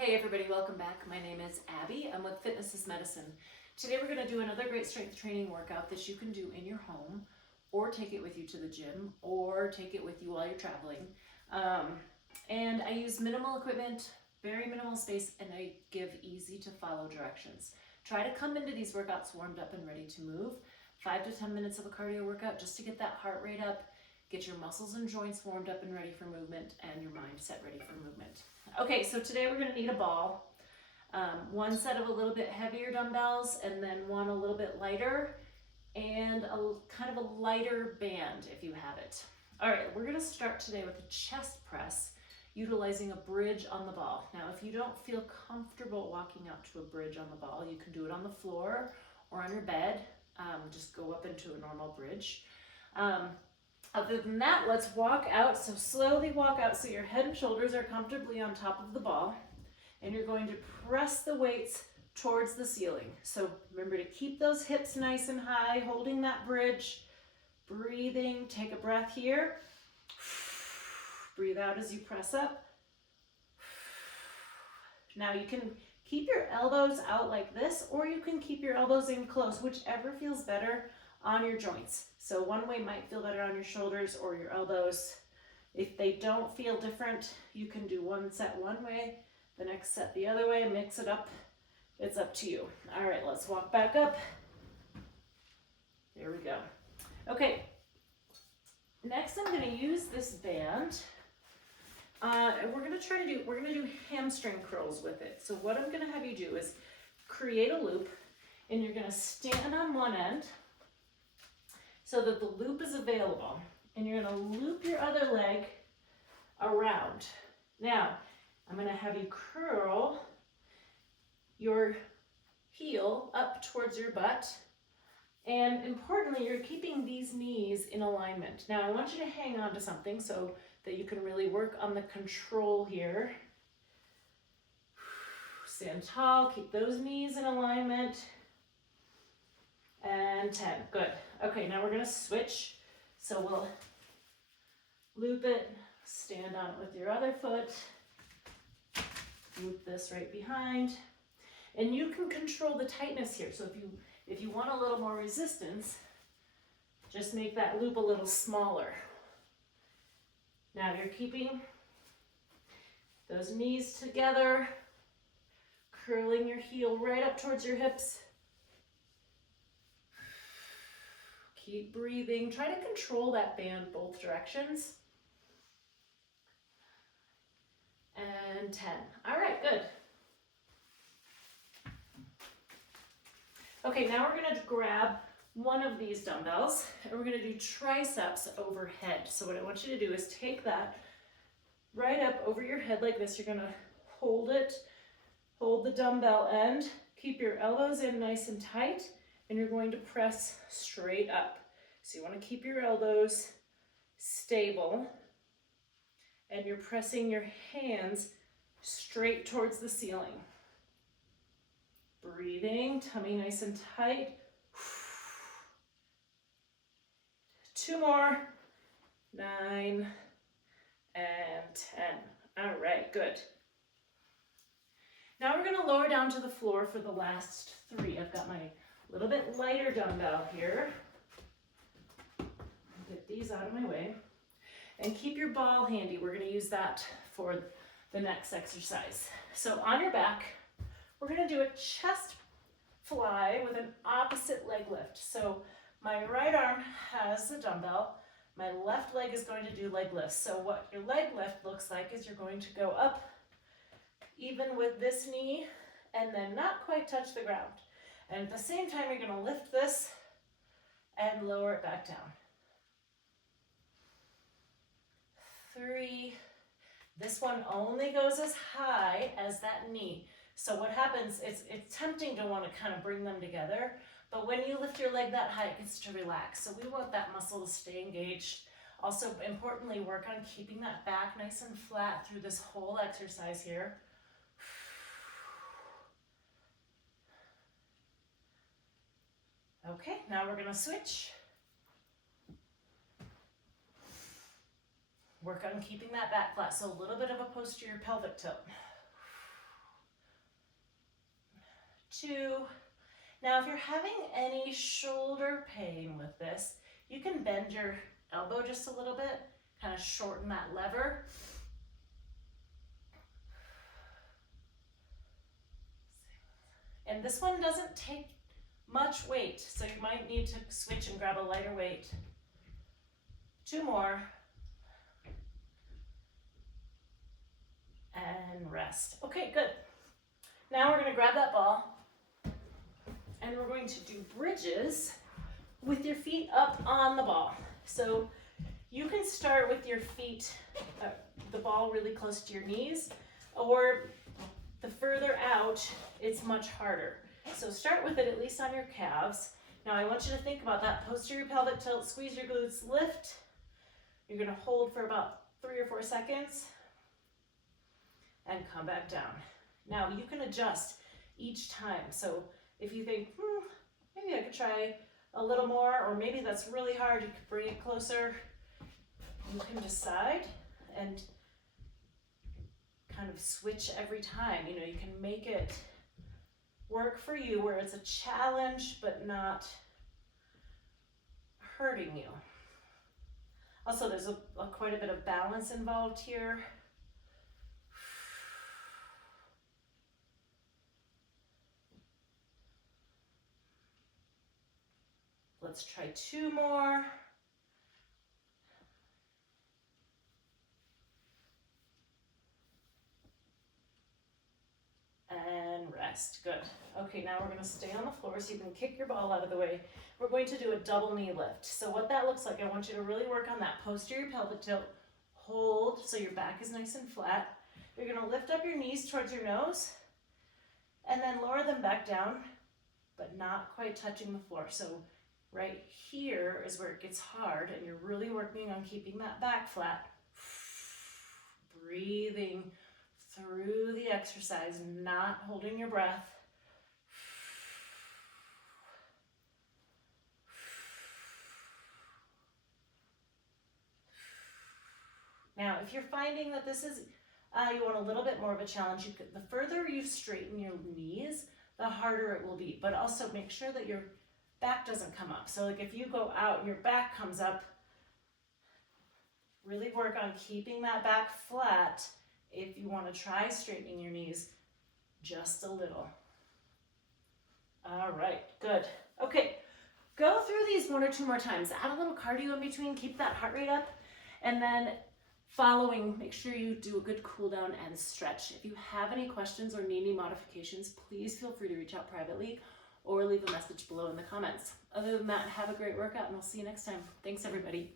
Hey everybody, welcome back. My name is Abby. I'm with Fitness is Medicine. Today we're going to do another great strength training workout that you can do in your home or take it with you to the gym or take it with you while you're traveling. And I use minimal equipment, very minimal space, and I give easy to follow directions. Try to come into these workouts warmed up and ready to move. 5 to 10 minutes of a cardio workout just to get that heart rate up, get your muscles and joints warmed up and ready for movement, and your mind set ready for movement. Okay, so today we're going to need a ball, one set of a little bit heavier dumbbells, and then one a little bit lighter, and a kind of a lighter band if you have it. All right, we're going to start today with a chest press, utilizing a bridge on the ball. Now, if you don't feel comfortable walking out to a bridge on the ball, you can do it on the floor or on your bed. Just go up into a normal bridge. Other than that, let's walk out. So slowly walk out so your head and shoulders are comfortably on top of the ball. And you're going to press the weights towards the ceiling. So remember to keep those hips nice and high, holding that bridge, breathing. Take a breath here. Breathe out as you press up. Now you can keep your elbows out like this, or you can keep your elbows in close, whichever feels better on your joints. So one way might feel better on your shoulders or your elbows. If they don't feel different, you can do one set one way, the next set the other way, mix it up. It's up to you. All right, let's walk back up. There we go. Okay, next I'm gonna use this band. And we're gonna do hamstring curls with it. So what I'm gonna have you do is create a loop, and you're gonna stand on one end so that the loop is available, and you're gonna loop your other leg around. Now, I'm gonna have you curl your heel up towards your butt, and importantly, you're keeping these knees in alignment. Now, I want you to hang on to something so that you can really work on the control here. Stand tall, keep those knees in alignment. And 10, good. Okay, now we're gonna switch. So we'll loop it, stand on it with your other foot, loop this right behind. And you can control the tightness here. So if you want a little more resistance, just make that loop a little smaller. Now you're keeping those knees together, curling your heel right up towards your hips. Keep breathing. Try to control that band both directions. And 10. All right, good. Okay, now we're going to grab one of these dumbbells, and we're going to do triceps overhead. So what I want you to do is take that right up over your head like this. You're going to hold it, hold the dumbbell end, keep your elbows in nice and tight, and you're going to press straight up. So you want to keep your elbows stable, and you're pressing your hands straight towards the ceiling. Breathing, tummy nice and tight. 2 more, 9, and 10. All right, good. Now we're gonna lower down to the floor for the last 3. I've got my little bit lighter dumbbell here. Get these out of my way. And keep your ball handy. We're gonna use that for the next exercise. So on your back, we're gonna do a chest fly with an opposite leg lift. So my right arm has the dumbbell. My left leg is going to do leg lifts. So what your leg lift looks like is you're going to go up even with this knee and then not quite touch the ground. And at the same time, you're going to lift this and lower it back down. 3. This one only goes as high as that knee. So what happens, it's tempting to want to kind of bring them together, but when you lift your leg that high, it gets to relax. So we want that muscle to stay engaged. Also, importantly, work on keeping that back nice and flat through this whole exercise here. Okay, now we're gonna switch. Work on keeping that back flat, so a little bit of a posterior pelvic tilt. 2. Now, if you're having any shoulder pain with this, you can bend your elbow just a little bit, kind of shorten that lever. And this one doesn't take much weight, so you might need to switch and grab a lighter weight. 2 more. And rest. Okay, good. Now we're going to grab that ball and we're going to do bridges with your feet up on the ball. So you can start with your feet, the ball really close to your knees, or the further out, it's much harder. So start with it at least on your calves. Now I want you to think about that posterior pelvic tilt, squeeze your glutes, lift. You're going to hold for about 3 or 4 seconds and come back down. Now you can adjust each time. So if you think, maybe I could try a little more, or maybe that's really hard, you could bring it closer. You can decide and kind of switch every time. You know, you can make it work for you where it's a challenge but not hurting you. Also, there's quite a bit of balance involved here. Let's try 2 more. And rest. Good. Okay, now we're going to stay on the floor so you can kick your ball out of the way. We're going to do a double knee lift. So what that looks like, I want you to really work on that posterior pelvic tilt. Hold so your back is nice and flat. You're going to lift up your knees towards your nose and then lower them back down, but not quite touching the floor. So right here is where it gets hard, and you're really working on keeping that back flat. Breathing through the exercise, not holding your breath. Now, if you're finding that this is, you want a little bit more of a challenge, the further you straighten your knees, the harder it will be. But also make sure that your back doesn't come up. So like if you go out and your back comes up, really work on keeping that back flat if you want to try straightening your knees just a little. All right, good. Okay, go through these 1 or 2 more times. Add a little cardio in between, keep that heart rate up, and then following, make sure you do a good cool down and stretch. If you have any questions or need any modifications, please feel free to reach out privately or leave a message below in the comments. Other than that, have a great workout and we'll see you next time. Thanks everybody.